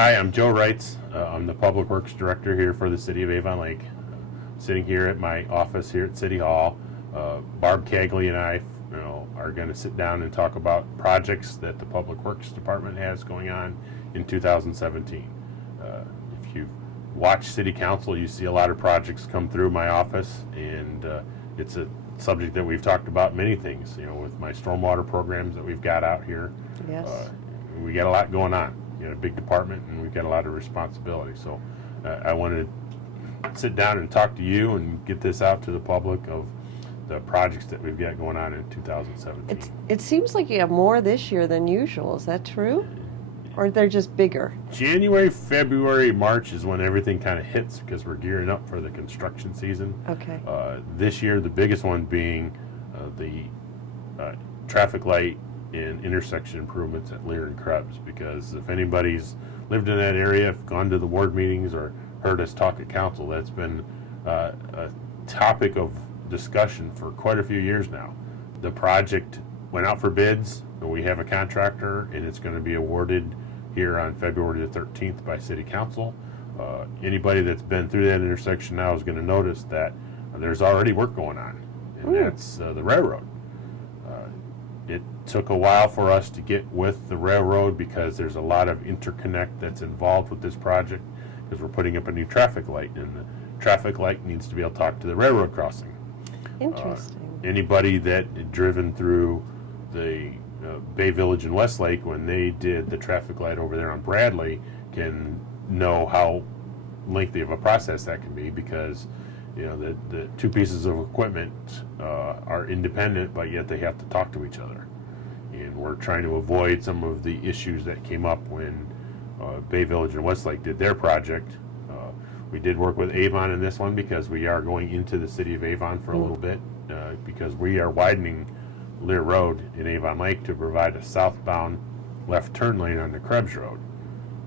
Hi, I'm Joe Reitz. I'm the Public Works Director here for the City of Avon Lake. Sitting here at my office here at City Hall, Barb Cagley and I are going to sit down and talk about projects that the Public Works Department has going on in 2017. If you watch City Council, you see a lot of projects come through my office, and it's a subject that we've talked about many things, with my stormwater programs that we've got out here. Yes. We got a lot going on. A big department, and we've got a lot of responsibility. So I wanted to sit down and talk to you and get this out to the public of the projects that we've got going on in 2017. It seems like you have more this year than usual. Is that true? Or they're just bigger? January, February, March is when everything kind of hits because we're gearing up for the construction season. Okay. This year, the biggest one being the traffic light and intersection improvements at Lear-Krebs, because if anybody's lived in that area, gone to the ward meetings, or heard us talk at council, that's been a topic of discussion for quite a few years now. The project went out for bids, and we have a contractor, and it's going to be awarded here on February the 13th by City Council. Anybody that's been through that intersection now is going to notice that there's already work going on, and that's the railroad. It took a while for us to get with the railroad because there's a lot of interconnect that's involved with this project, because we're putting up a new traffic light, and the traffic light needs to be able to talk to the railroad crossing. Interesting. Anybody that had driven through the Bay Village and Westlake when they did the traffic light over there on Bradley can know how lengthy of a process that can be, because the two pieces of equipment are independent, but yet they have to talk to each other. And we're trying to avoid some of the issues that came up when Bay Village and Westlake did their project. We did work with Avon in this one because we are going into the city of Avon for a little bit, because we are widening Lear Road in Avon Lake to provide a southbound left turn lane on the Krebs Road.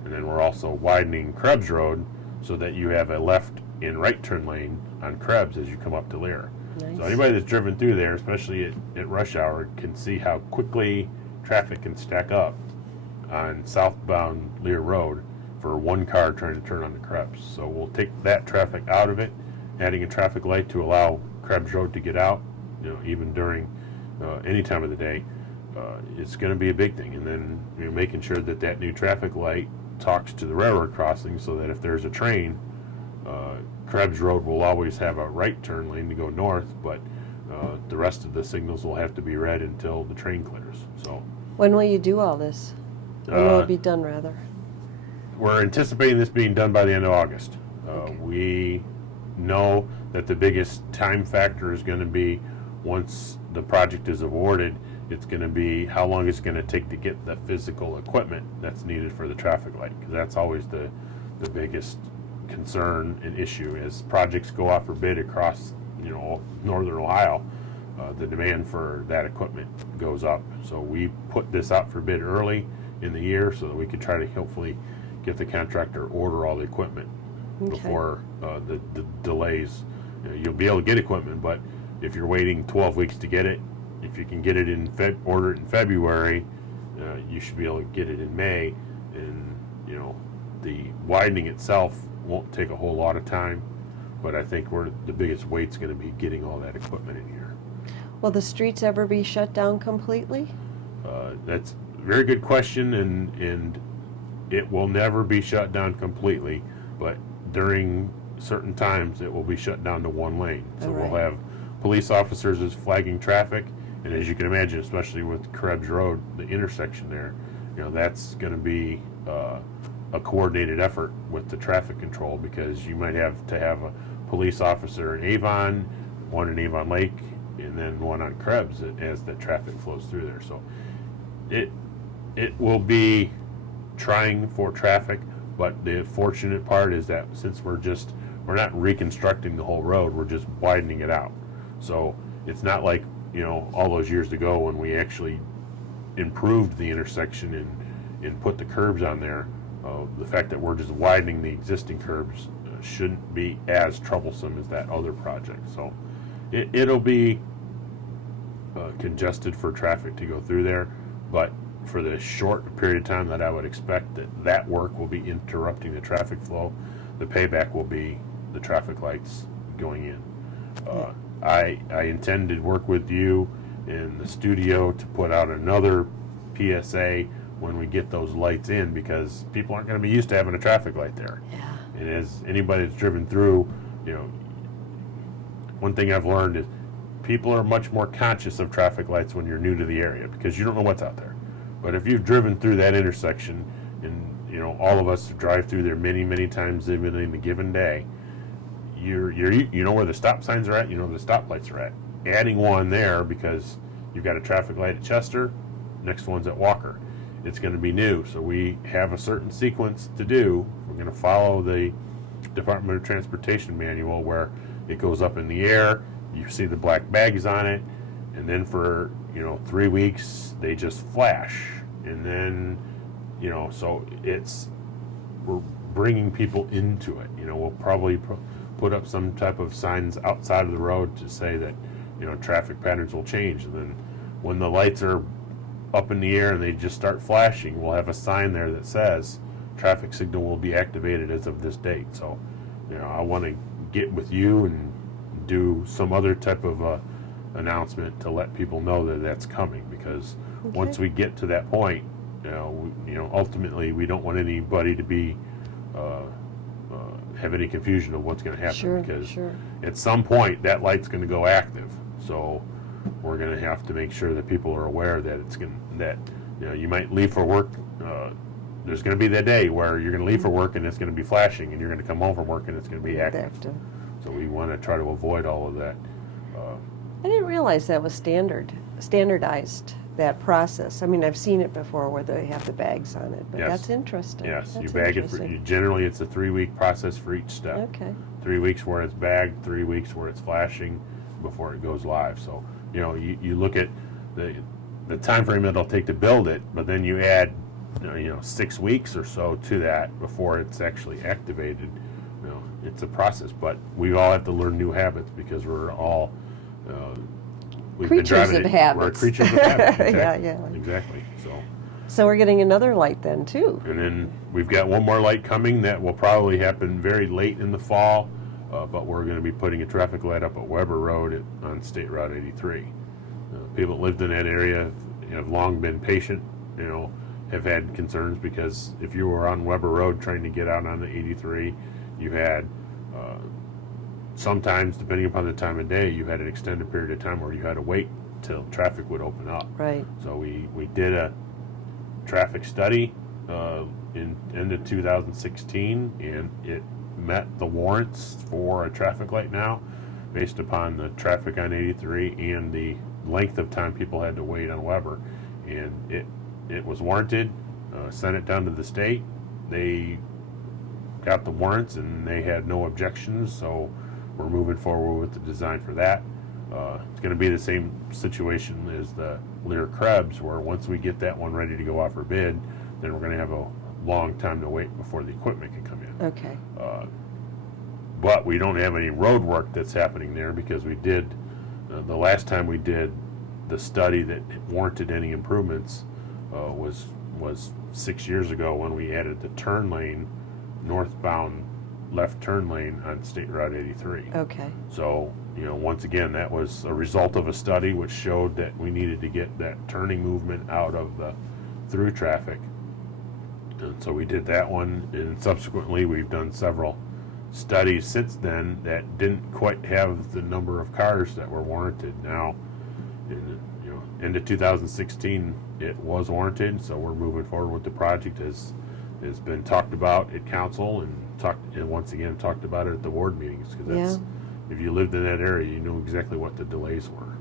And then we're also widening Krebs Road so that you have a left and right turn lane on Krebs as you come up to Lear. Nice. So anybody that's driven through there, especially at rush hour, can see how quickly traffic can stack up on southbound Lear Road for one car trying to turn on the Krebs. So we'll take that traffic out of it, adding a traffic light to allow Krebs Road to get out, even during any time of the day. It's going to be a big thing. And then making sure that that new traffic light talks to the railroad crossing, so that if there's a train, Krebs Road will always have a right turn lane to go north, but the rest of the signals will have to be red until the train clears. So When will you do all this? When will it be done, rather? we're anticipating this being done by the end of August. Okay. We know that the biggest time factor is going to be, once the project is awarded, it's going to be how long it's going to take to get the physical equipment that's needed for the traffic light, because that's always the biggest concern and issue. As projects go out for bid across northern Ohio, the demand for that equipment goes up. So we put this out for bid early in the year so that we could try to hopefully get the contractor order all the equipment before the delays. You'll be able to get equipment, but if you're waiting 12 weeks to get it, if you can get it order it in February, you should be able to get it in May. And the widening itself won't take a whole lot of time, but I think the biggest wait's going to be getting all that equipment in here. Will the streets ever be shut down completely? That's a very good question, and it will never be shut down completely, but during certain times it will be shut down to one lane. So we'll have police officers as flagging traffic, and as you can imagine, especially with Krebs Road, the intersection there, that's going to be a coordinated effort with the traffic control, because you might have to have a police officer in Avon, one in Avon Lake, and then one on Krebs as the traffic flows through there. So it will be trying for traffic, but the fortunate part is that since we're not reconstructing the whole road, we're just widening it out. So it's not like all those years ago when we actually improved the intersection and put the curbs on there. The fact that we're just widening the existing curbs shouldn't be as troublesome as that other project. So it'll be congested for traffic to go through there, but for the short period of time that I would expect that work will be interrupting the traffic flow, the payback will be the traffic lights going in. I intend to work with you in the studio to put out another PSA when we get those lights in, because people aren't going to be used to having a traffic light there. Yeah. And as anybody that's driven through, one thing I've learned is people are much more conscious of traffic lights when you're new to the area, because you don't know what's out there. But if you've driven through that intersection, and all of us drive through there many, many times even in a given day, you know where the stop signs are at, you know where the stoplights are at. Adding one there because you've got a traffic light at Chester, next one's at Walker. It's going to be new, so we have a certain sequence to do. We're going to follow the Department of Transportation manual where it goes up in the air, you see the black bags on it, and then for 3 weeks they just flash, and then so we're bringing people into it. We'll probably put up some type of signs outside of the road to say that traffic patterns will change, and then when the lights are up in the air and they just start flashing, we'll have a sign there that says traffic signal will be activated as of this date. So I want to get with you and do some other type of announcement to let people know that that's coming, because once we get to that point, ultimately we don't want anybody to be have any confusion of what's going to happen, because at some point that light's going to go active. So we're going to have to make sure that people are aware that you might leave for work. There's going to be that day where you're going to leave for work and it's going to be flashing, and you're going to come home from work and it's going to be active. So we want to try to avoid all of that. I didn't realize that was standardized, that process. I mean, I've seen it before where they have the bags on it, but that's interesting. Yes, that's you bag it. Generally, it's a 3-week process for each step. Okay. 3 weeks where it's bagged, 3 weeks where it's flashing before it goes live. So you look at the time frame it'll take to build it, but then you add 6 weeks or so to that before it's actually activated. It's a process, but we all have to learn new habits, because we're all creatures of habits. We're creatures of habits. Exactly. Yeah. Exactly. So we're getting another light then too. And then we've got one more light coming that will probably happen very late in the fall, but we're going to be putting a traffic light up at Weber Road on State Route 83. People that lived in that area have long been patient, have had concerns, because if you were on Weber Road trying to get out on the 83, you had sometimes, depending upon the time of day, you had an extended period of time where you had to wait till traffic would open up. Right. So we did a traffic study in end of 2016, and it met the warrants for a traffic light now, based upon the traffic on 83 and the length of time people had to wait on Weber. And it was warranted, sent it down to the state. They got the warrants and they had no objections, so we're moving forward with the design for that. It's going to be the same situation as the Lear-Krebs, where once we get that one ready to go out for bid, then we're going to have a long time to wait before the equipment can come in. Okay. But we don't have any road work that's happening there, because we did, the last time we did the study that warranted any improvements was 6 years ago, when we added the turn lane, northbound left turn lane on State Route 83. Okay. So, once again, that was a result of a study which showed that we needed to get that turning movement out of the through traffic. And so we did that one, and subsequently we've done several studies since then that didn't quite have the number of cars that were warranted. Now, in end of 2016, it was warranted, so we're moving forward with the project as has been talked about at council, and once again talked about it at the ward meetings, because that's, if you lived in that area, you knew exactly what the delays were.